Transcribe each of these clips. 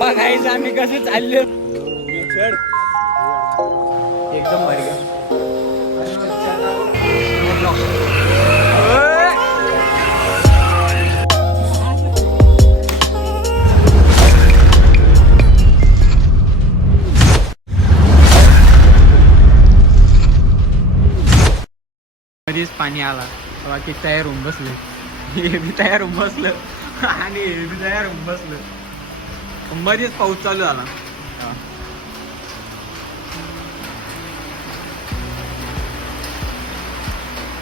बघायचं आम्ही कसे चालले एकदम भारी मध्येच पाणी आला बाकी तयार होऊन बसले हे बी तयार होऊन बसलं आणि हे बी तयार होऊन बसलं मध्येच पाऊस चालू झाला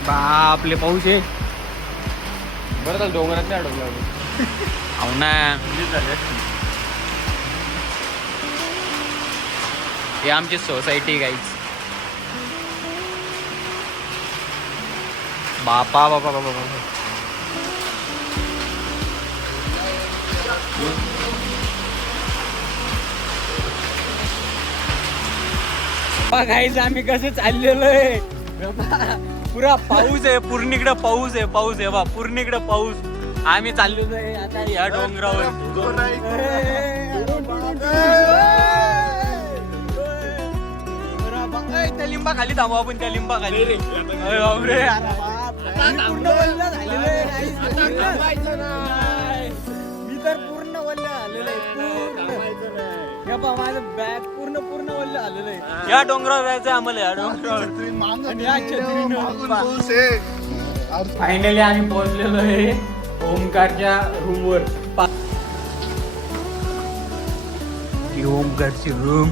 बापले पाऊस आहे बरं झालं डोंगरात नाही अडवलं हो ना हे आमची सोसायटी गाईच बापा बापा बापा बापा बघायचं आम्ही कसं चाललेलो आहे पुरा पाऊस आहे पूर्णीकडे पाऊस आहे बा पूर्णीकडे पाऊस आम्ही चाललेलो आहे आता या डोंगरावर त्या लिंबा खाली थांबू आपण त्या लिंबा खाली मी तर पूर्ण वल्ल आलेलो आहे माझं बॅग पूर्ण वल्ल आलेलं आहे या डोंगरावर जायचं आम्हाला या डोंगरावर फायनली आम्ही पोहोचलेलो आहे ओमकारच्या रूमवर ओमकारची रूम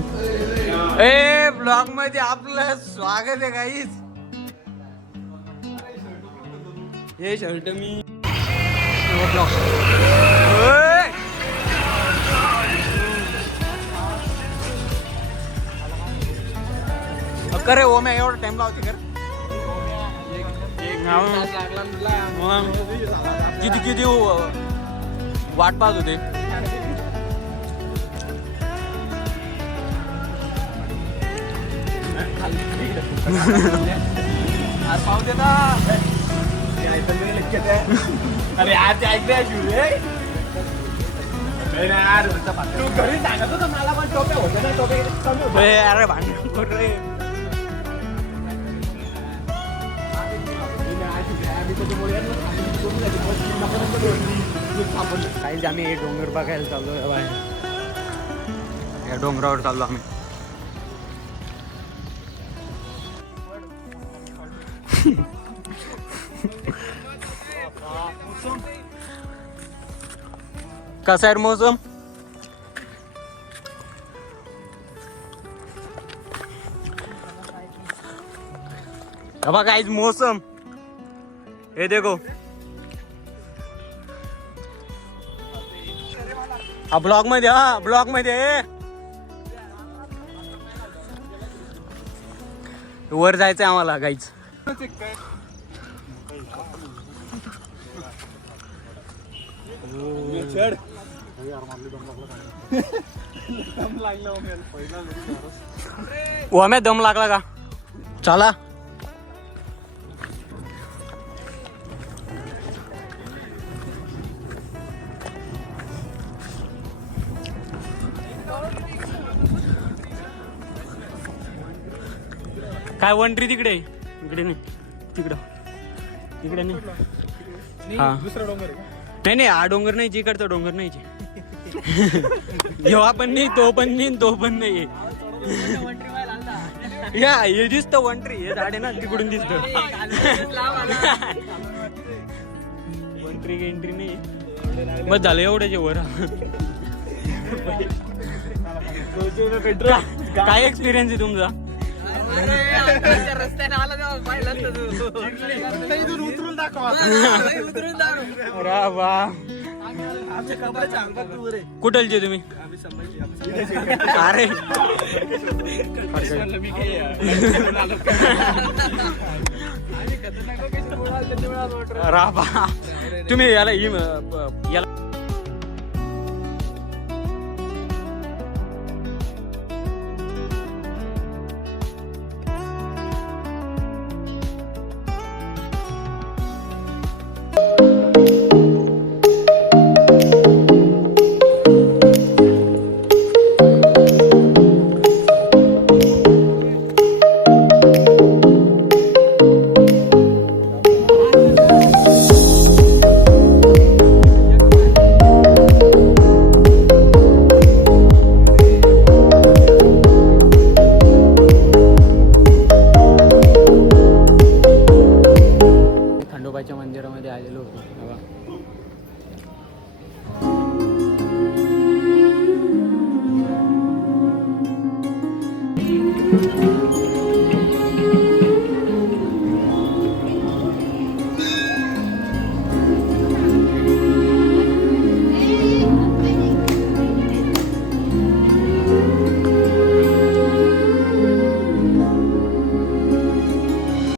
ए ब्लॉग मध्ये आपलं स्वागत आहे गाईस हे शर्ट मी करे ओम्या एवढा टाइम लावते कर किती वाट पाहत होते पावते ना अरे आज ऐकले तू घरी सांगत होता मला पण टोप्या होत्या ना टोपे कमी होते अरे भांडण करू रे काही आम्ही डोंगर बघायला चाललो या डोंगरावर चाललो आम्ही कसा आहे मौसम अब गाइस मौसम ये देखो ब्लॉग मध्ये वर जायचंय आम्हाला गाईच ओम्या दम लागला का चला काय वंट्री तिकडे इकडे नाही तिकडे नाही हा दुसरा डोंगर नाही हा डोंगर नाही जिकडचा डोंगर नाही जेव्हा पण नाही तो पण नाही या हे दिसत वंट्री हे झाड आहे ना तिकडून दिसत वंट्री एंट्री नाही बस झालं एवढ्याचे वर काय एक्सपिरियन्स आहे तुमचा रस्त्याने आला उतरून दाखवा कुठलचे तुम्ही अरे राबा तुम्ही याला खंडोबाच्या मंदिरामध्ये आलेलो होतो तेव्हा.